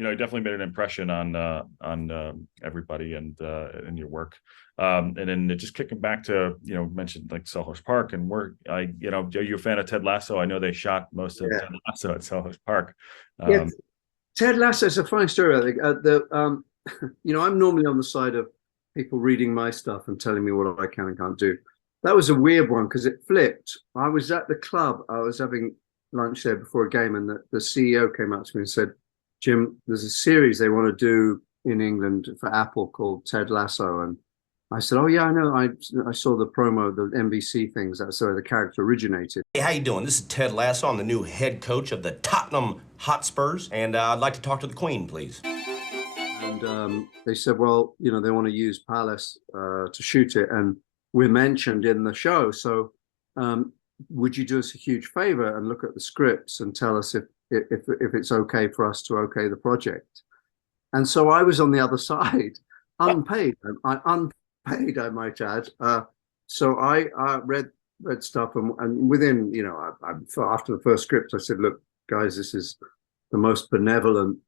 definitely made an impression on everybody and in your work. And then just kicking back to, mentioned like Selhurst Park and work. Are you a fan of Ted Lasso? I know they shot most of Yeah. Ted Lasso at Selhurst Park. Yeah, Ted Lasso is a funny story. I think I'm normally on the side of people reading my stuff and telling me what I can and can't do. That was a weird one because it flipped. I was at the club. I was having lunch there before a game, and the CEO came up to me and said, "Jim, there's a series they want to do in England for Apple called Ted Lasso." And I said, "Oh yeah, I know. I saw the promo, the NBC things. That's where the character originated." Hey, how you doing? This is Ted Lasso. I'm the new head coach of the Tottenham Hotspurs, and I'd like to talk to the Queen, please. And they said, well, they want to use Palace to shoot it, and we're mentioned in the show. So would you do us a huge favor and look at the scripts and tell us if it's okay for us to okay the project? And so I was on the other side, unpaid. Unpaid, I might add. So I read stuff, and within, after the first script, I said, look, guys, this is the most benevolent,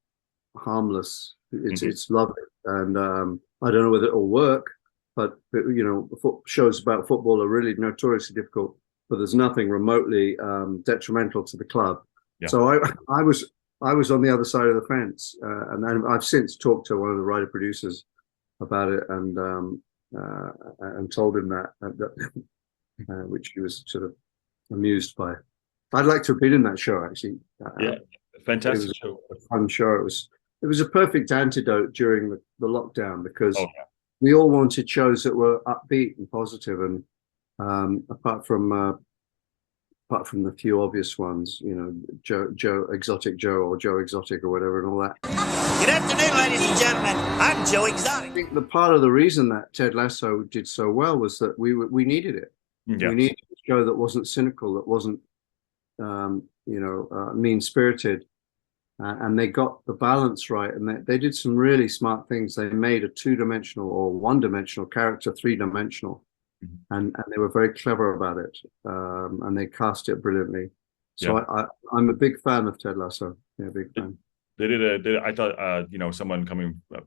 harmless. It's lovely, and I don't know whether it'll work, but shows about football are really notoriously difficult. But there's nothing remotely detrimental to the club. Yeah. So I was on the other side of the fence, and then I've since talked to one of the writer producers about it, and told him that which he was sort of amused by. I'd like to have been in that show, actually. Yeah, fantastic show. A fun show. It was a perfect antidote during the lockdown, because we all wanted shows that were upbeat and positive, and apart from the few obvious ones, Joe Exotic Joe or Joe Exotic or whatever and all that. Good afternoon, ladies and gentlemen. I'm Joe Exotic. I think the part of the reason that Ted Lasso did so well was that we needed it. Yeah. We needed a show that wasn't cynical, that wasn't mean-spirited. And they got the balance right, and they did some really smart things. They made a two-dimensional or one-dimensional character three-dimensional, and they were very clever about it, and they cast it brilliantly. So I'm a big fan of Ted Lasso. Yeah, big fan. I thought, someone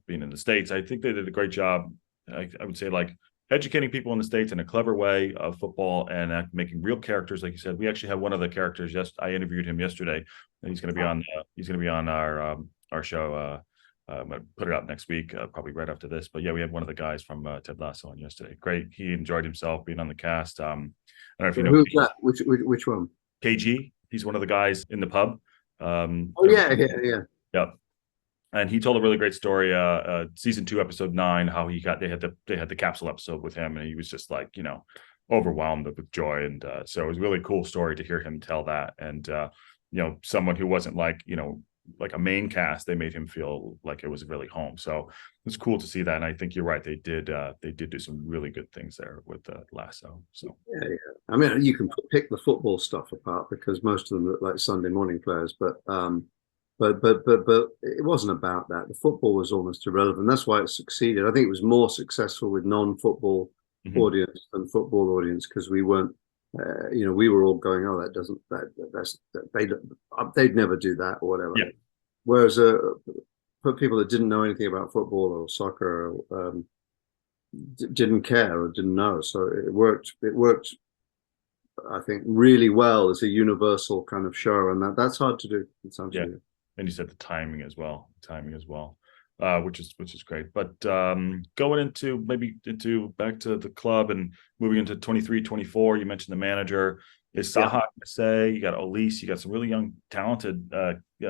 being in the States, I think they did a great job. I would say, like, educating people in the States in a clever way of football, and making real characters. Like you said, we actually have one of the characters. I interviewed him yesterday, and he's going to be on. He's going to be on our show. I'm going to put it out next week, probably right after this. But yeah, we had one of the guys from Ted Lasso on yesterday. Great, he enjoyed himself being on the cast. I don't know if you know who's that. Which one? KG. He's one of the guys in the pub. Yeah. Yep. And he told a really great story, season 2, episode 9, how they had the capsule episode with him, and he was just like, overwhelmed with joy. And so it was a really cool story to hear him tell that. And someone who wasn't like a main cast, they made him feel like it was really home. So it's cool to see that. And I think you're right, they did do some really good things there with Lasso. So yeah. I mean, you can pick the football stuff apart because most of them look like Sunday morning players, but it wasn't about that. The football was almost irrelevant. That's why it succeeded. I think it was more successful with non-football audience than football audience, because we weren't, we were all going, oh, they'd never do that or whatever. Yeah. Whereas for people that didn't know anything about football or soccer, didn't care or didn't know, so it worked. I think really well as a universal kind of show, and that's hard to do. It's hard to do. And you said the timing as well, which is great. But going into back to the club and moving into 23-24, you mentioned the manager is Saha Say. You got Elise. You got some really young, talented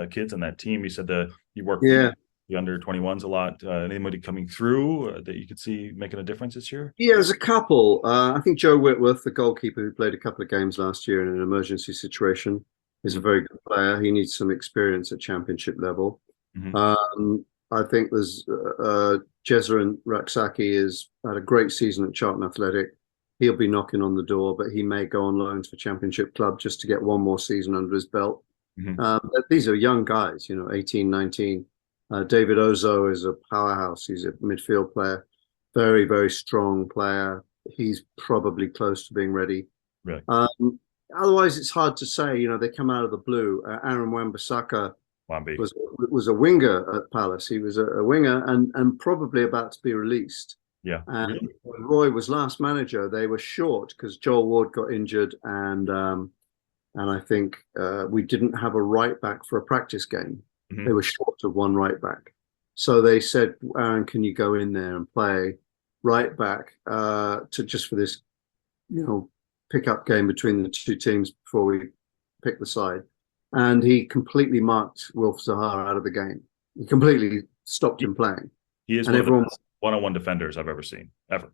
kids on that team. You said you work with the under 21s a lot. Anybody coming through that you could see making a difference this year? Yeah, there's a couple. I think Joe Whitworth, the goalkeeper who played a couple of games last year in an emergency situation, is a very good player. He needs some experience at championship level. I think there's Jezrin Raksaki has had a great season at Charlton Athletic. He'll be knocking on the door, but he may go on loans for Championship Club just to get one more season under his belt. These are young guys, 18, 19. David Ozo is a powerhouse. He's a midfield player, very, very strong player. He's probably close to being ready. Really? Otherwise, it's hard to say. They come out of the blue. Aaron Wan-Bissaka Wambi. was a winger at Palace. He was a winger and probably about to be released. Yeah. And Really? when Roy was last manager, they were short because Joel Ward got injured, and I think we didn't have a right back for a practice game. Mhm. They were short of one right back, so they said, "Aaron, can you go in there and play right back to just for this, pickup game between the two teams before we pick the side?" And he completely marked Wilf Zaha out of the game. He completely stopped him playing. He is And one of the everyone, best one-on-one defenders I've ever seen, ever.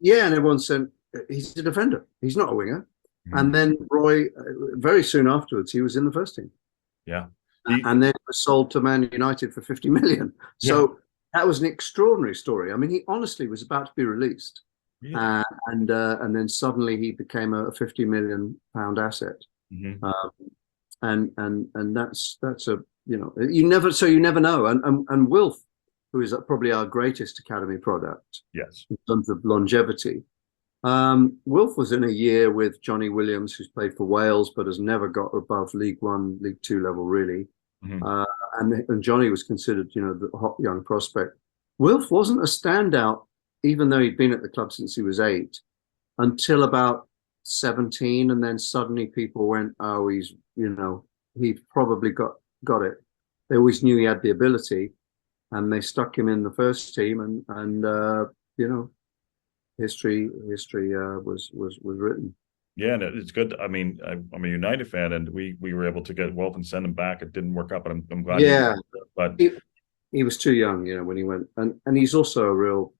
yeah, and everyone said he's a defender. He's not a winger. Mhm. And then Roy, very soon afterwards, he was in the first team. Yeah. And then was sold to Man United for 50 million. So that was an extraordinary story. I mean, he honestly was about to be released, Really? and then suddenly he became a 50 million pound asset. Mhm. And that's a you never know. And Wilf, who is probably our greatest academy product Yes. in terms of longevity. Wilf was in a year with Johnny Williams, who's played for Wales but has never got above League One, League Two level really. Mhm. And Johnny was considered, the hot young prospect. Wilf wasn't a standout, even though he'd been at the club since he was 8, until about 17, and then suddenly people went, "Oh, he's probably got it." They always knew he had the ability, and they stuck him in the first team, and history was written. Yeah, and it's good. I mean, I'm a United fan, and we were able to get Wolf and send him back. It didn't work out, but I'm glad. Yeah, But he was too young, when he went, and he's also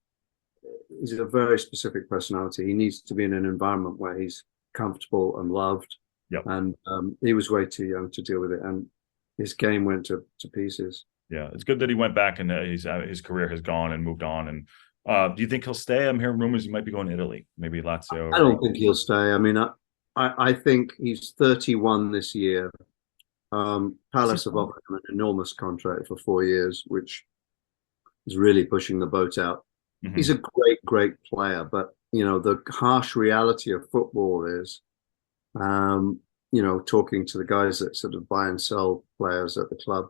he's a very specific personality. He needs to be in an environment where he's comfortable and loved. Yep. And he was way too young to deal with it, and his game went to pieces. yeah, it's good that he went back and his career has gone and moved on. And do you think he'll stay? I'm hearing rumors he might be going to Italy, maybe Lazio. I don't think he'll stay. I mean, I think he's 31 this year. Palace have offered him an enormous contract for 4 years, which is really pushing the boat out. Mhm. He's a great player, but the harsh reality of football is, talking to the guys that sort of buy and sell players at the club.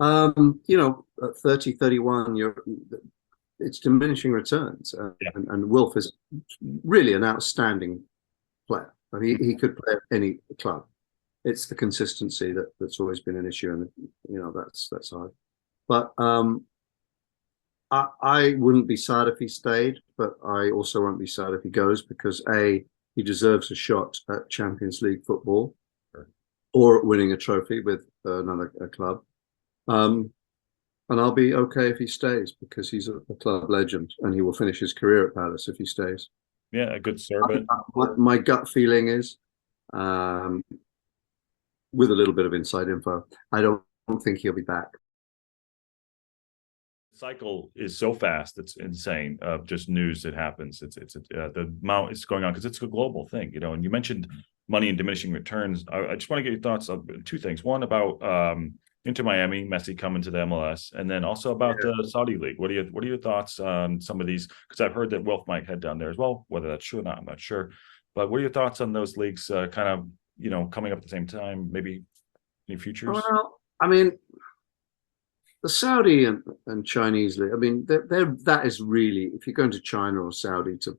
At 30, 31, it's diminishing returns, Yeah. and Wilf is really an outstanding player. I mean, he could play at any club. It's the consistency that's always been an issue, and that's hard. But I wouldn't be sad if he stayed, but I also won't be sad if he goes, because he deserves a shot at Champions League football, Sure. or at winning a trophy with another club. And I'll be okay if he stays, because he's a club legend, and he will finish his career at Palace if he stays. Yeah, a good servant. My gut feeling is, with a little bit of inside info, I don't think he'll be back. Cycle is so fast, it's insane, of just news that happens. It's the amount it's going on, because it's a global thing, and you mentioned money and diminishing returns. I just want to get your thoughts on two things. One, about Inter Miami, Messi coming to the MLS, and then also about the Saudi League. What are your thoughts on some of these? Because I've heard that Wilf might head down there as well. Whether that's true or not, I'm not sure. But what are your thoughts on those leagues kind of coming up at the same time? Maybe any futures? Well, I mean, the Saudi and Chinese league, I mean, that is really, if you're going to China or Saudi to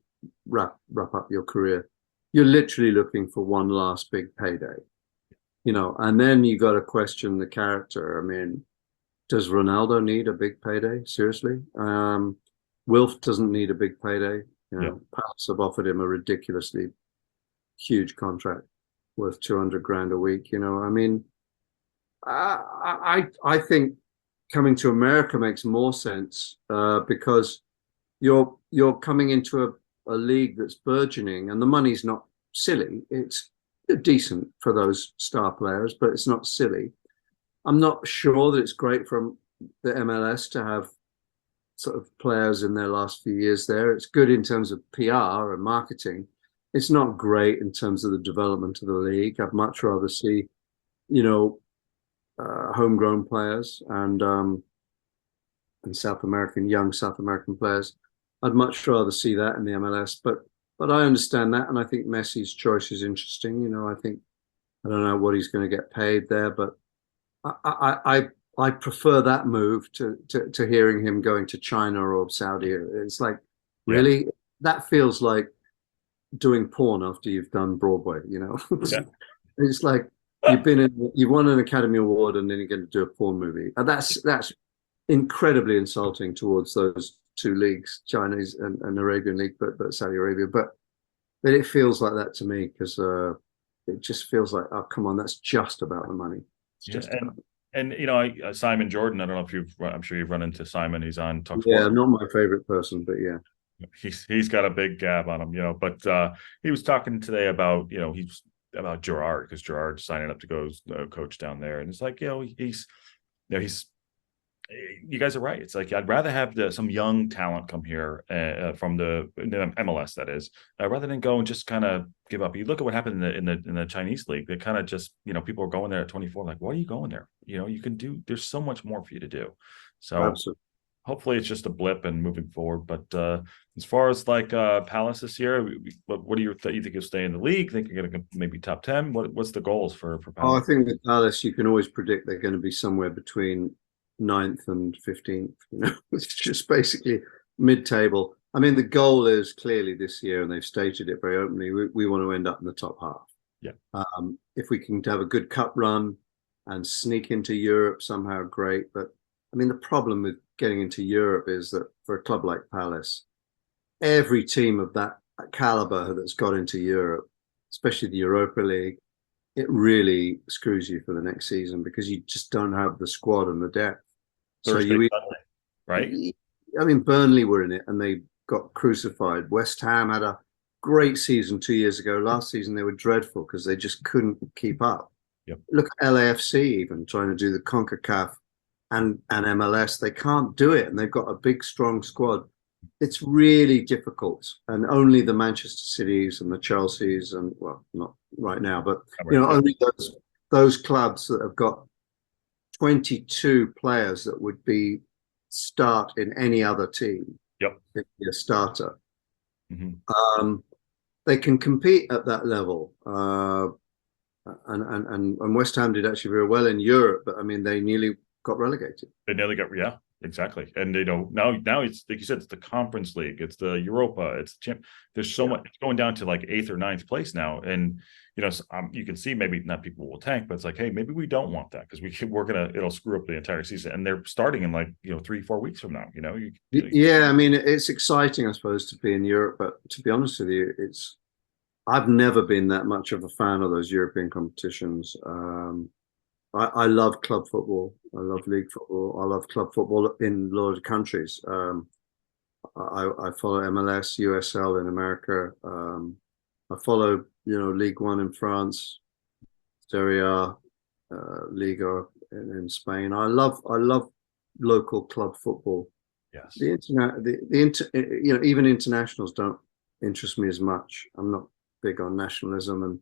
wrap up your career, you're literally looking for one last big payday, and then you got to question the character. I mean, does Ronaldo need a big payday? Seriously? Wilf doesn't need a big payday. Palace have offered him a ridiculously huge contract worth 200 grand a week. I mean, I think coming to America makes more sense, because you're coming into a league that's burgeoning, and the money's not silly. It's decent for those star players, but it's not silly. I'm not sure that it's great from the MLS to have sort of players in their last few years there. It's good in terms of PR and marketing. It's not great in terms of the development of the league. I'd much rather see, homegrown players and young South American players. I'd much rather see that in the MLS, but I understand that, and I think Messi's choice is interesting. I don't know what he's going to get paid there, but I prefer that move to hearing him going to China or Saudi. It's like, Yeah, really, that feels like doing porn after you've done Broadway, you know. yeah, It's like you've won an Academy Award and then you're going to do a porn movie. And that's incredibly insulting towards those two leagues, Chinese and Arabian League, but Saudi Arabia. But it feels like that to me because it just feels like, oh, come on, that's just about the money. It's yeah. just about. And you know, Simon Jordan. I don't know if I'm sure you've run into Simon. He's on Talk Yeah, Sport. not my favorite person, but yeah. He's got a big gab on him, you know. But he was talking today about, you know, he's about Gerard, because Gerard's signing up to go coach down there, and it's like, you know, he's you guys are right. It's like I'd rather have some young talent come here from the MLS, that is, rather than go and just kind of give up. You look at what happened in the Chinese league. They kind of just, you know, people are going there at 24. Like, why are you going there? You know, you can do. There's so much more for you to do. So Absolutely. hopefully it's just a blip and moving forward. But as far as like Palace this year, what do you think you'll stay in the league? Think you're going to maybe top 10? What's the goals for Oh, I Palace? think with Dallas, you can always predict they're going to be somewhere between 9th and 15th. You know, it's just basically mid-table. I mean, the goal is clearly this year, and they've stated it very openly. We want to end up in the top half. Yeah. If we can have a good cup run and sneak into Europe somehow, great. But I mean, the problem with getting into Europe is that for a club like Palace, every team of that caliber that's got into Europe, especially the Europa League, it really screws you for the next season because you just don't have the squad and the depth. So Thursday, you, Sunday, right? I mean, Burnley were in it and they got crucified. West Ham had a great season 2 years ago. Last season they were dreadful because they just couldn't keep up. Yep. Look at LAFC even trying to do the CONCACAF and MLS. They can't do it, and they've got a big, strong squad. It's really difficult, and only the Manchester Cities and the Chelseas, and well, not right now, but you know, only those clubs that have got 22 players that would be start in any other team. Yep. Be a starter. Mm-hmm. They can compete at that level. And West Ham did actually very well in Europe, but I mean they nearly got relegated. They nearly got, yeah, exactly. And you know, now it's like you said, it's the Conference League, it's the Europa, it's champ. There's so much. It's going down to like 8th or 9th place now, and you know, you can see maybe not people will tank, but it's like, hey, maybe we don't want that because it'll screw up the entire season, and they're starting in like, you know, 3-4 weeks from now. You know, yeah, I mean it's exciting, I suppose, to be in Europe, but to be honest with you, I've never been that much of a fan of those European competitions. I love club football. I love league football. I love club football in a lot of countries. I follow MLS, USL in America. I follow, you know, League One in France, Serie A, Liga in Spain. I love local club football. yes, You know, even internationals don't interest me as much. I'm not big on nationalism, and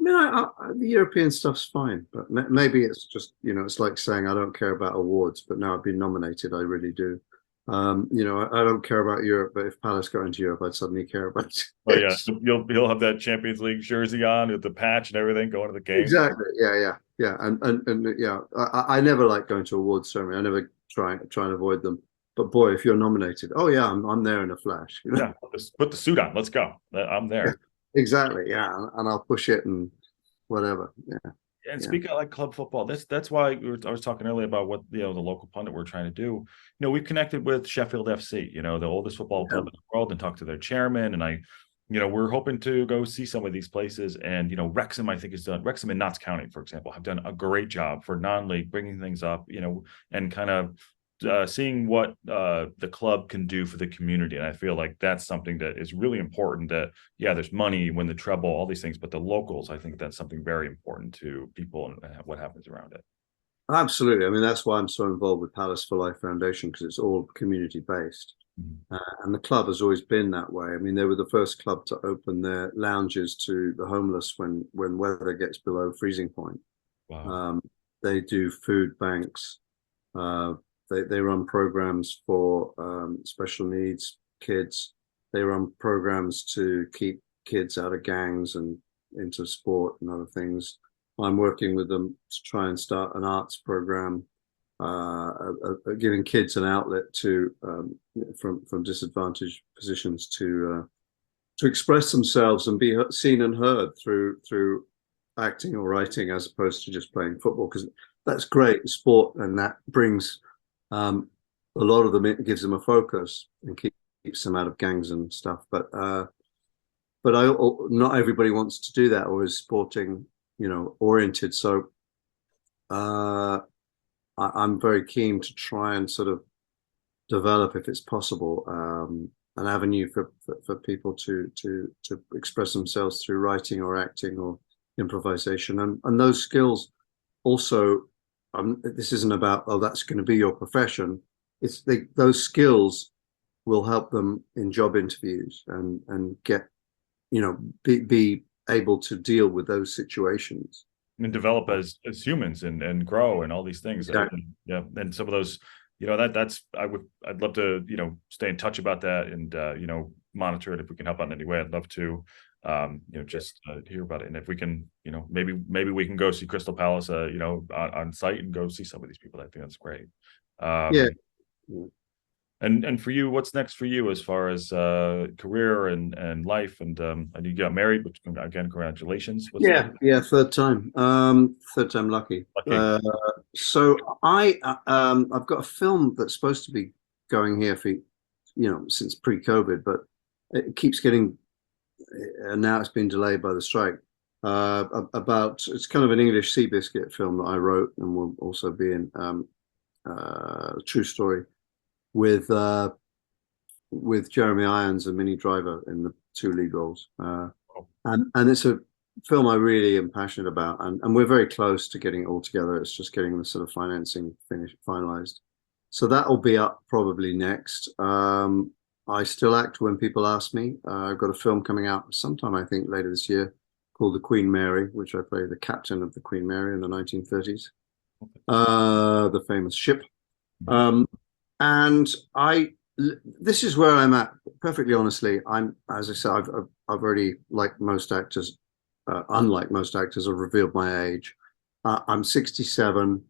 I mean, the European stuff's fine, but maybe it's just, you know, it's like saying I don't care about awards, but now I've been nominated, I really do. You know, I don't care about Europe, but if Palace got into Europe, I'd suddenly care about it. oh yeah, you'll have that Champions League jersey on with the patch and everything, going to the game. Exactly. Yeah. And yeah, I never like going to awards ceremony. I never try and avoid them. But boy, if you're nominated, oh yeah, I'm there in a flash. You know? Yeah, put the suit on. Let's go. I'm there. Yeah, exactly. Yeah, and I'll push it and whatever. Yeah. And speaking of like club football, that's why I was talking earlier about what, you know, the local pundit we're trying to do. You know, we've connected with Sheffield FC, you know, the oldest football club in the world, and talked to their chairman. And you know, we're hoping to go see some of these places. And you know, Wrexham, I think Wrexham in Notts County, for example, have done a great job for non-league, bringing things up, you know, and kind of seeing what the club can do for the community. And I feel like that's something that is really important. That, yeah, there's money, win the treble, all these things, but the locals, I think that's something very important to people and what happens around it. Absolutely. I mean, that's why I'm so involved with Palace for Life Foundation, because it's all community based. And the club has always been that way. I mean, they were the first club to open their lounges to the homeless when weather gets below freezing point. Wow. They do food banks. They run programs for special needs kids. They run programs to keep kids out of gangs and into sport and other things. I'm working with them to try and start an arts program, giving kids an outlet to from disadvantaged positions to express themselves and be seen and heard through acting or writing, as opposed to just playing football, because that's great sport and that brings a lot of them, it gives them a focus and keeps them out of gangs and stuff. But not everybody wants to do that or is sporting, oriented. So I'm very keen to try and sort of develop, if it's possible, an avenue for people to express themselves through writing or acting or improvisation, and those skills also. This isn't about, oh, that's going to be your profession. It's those skills will help them in job interviews and get, be able to deal with those situations and develop as humans and grow and all these things. Exactly. Yeah, and some of those, I'd love to stay in touch about that and monitor it if we can help out in any way. I'd love to just hear about it, and if we can, maybe we can go see Crystal Palace on site and go see some of these people. I think that's great. Yeah. And for you, what's next for you as far as career and life? And you got married, which again, congratulations. What's next? Yeah, third time lucky. Lucky. So I've got a film that's supposed to be going here for since pre-COVID, but it keeps getting, and now it's been delayed by the strike. About, it's kind of an English Seabiscuit film that I wrote and will also be in, true story, with Jeremy Irons and Minnie Driver in the two lead roles. And it's a film I really am passionate about, and we're very close to getting it all together. It's just getting the sort of financing finalized. So that will be up probably next. I still act when people ask me. I've got a film coming out sometime, I think, later this year, called The Queen Mary, which I play the captain of the Queen Mary in the 1930s, the famous ship. And this is where I'm at. Perfectly honestly, as I said, I've already, like most actors, unlike most actors, have revealed my age. I'm 67.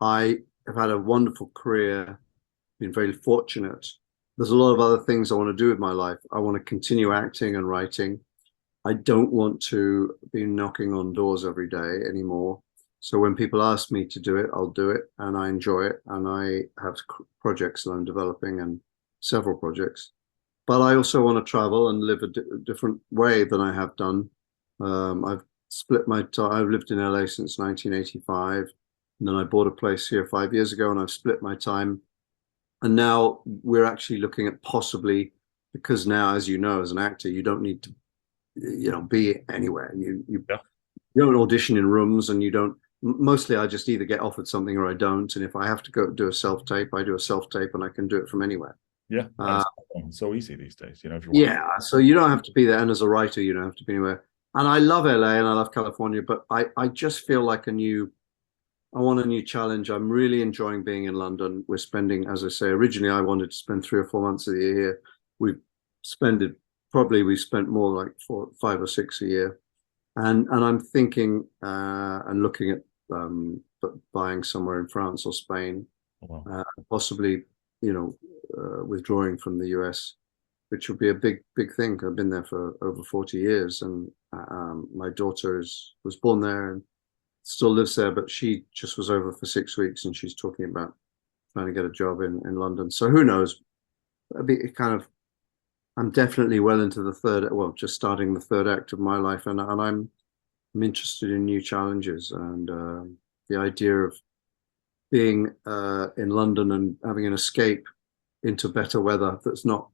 I have had a wonderful career, been very fortunate. There's a lot of other things I want to do with my life. I want to continue acting and writing. I don't want to be knocking on doors every day anymore. So when people ask me to do it, I'll do it, and I enjoy it. And I have projects that I'm developing, and several projects. But I also want to travel and live a different way than I have done. I've split my time. I've lived in LA since 1985. And then I bought a place here 5 years ago, and I've split my time. And now we're actually looking at possibly, because now, as you know, as an actor, you don't need to, be anywhere. You don't audition in rooms, and you don't. Mostly, I just either get offered something or I don't. And if I have to go do a self-tape, I do a self-tape, and I can do it from anywhere. Yeah, it's so easy these days. If you want. Yeah, so you don't have to be there, and as a writer, you don't have to be anywhere. And I love LA and I love California, but I just feel like I want a new challenge. I'm really enjoying being in London. We're spending, as I say, originally I wanted to spend 3 or 4 months of the year here. We've spent more like 4, 5 or 6 a year. And I'm thinking and looking at buying somewhere in France or Spain, possibly, withdrawing from the US, which would be a big thing. I've been there for over 40 years, and my daughter was born there and still lives there, but she just was over for 6 weeks, and she's talking about trying to get a job in London. So who knows? It'd be kind of, I'm definitely well into just starting the third act of my life, and I'm interested in new challenges, and the idea of being in London and having an escape into better weather that's not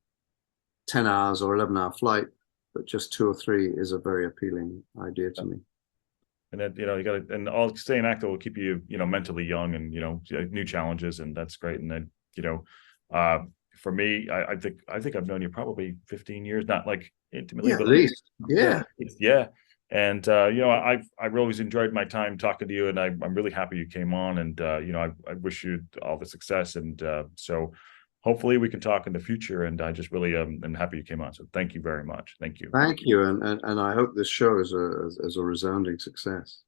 10 hours or 11-hour flight, but just 2 or 3 is a very appealing idea to me. And then, you got to, and all staying active will keep you, mentally young, and, new challenges. And that's great. And then, for me, I think I've known you probably 15 years, not like intimately, Yeah, but at least. Yeah. Yeah. And, I've always enjoyed my time talking to you, and I'm really happy you came on, and, I wish you all the success. And so hopefully we can talk in the future. And I just really am happy you came on. So thank you very much. Thank you. Thank you. And I hope this show is a resounding success.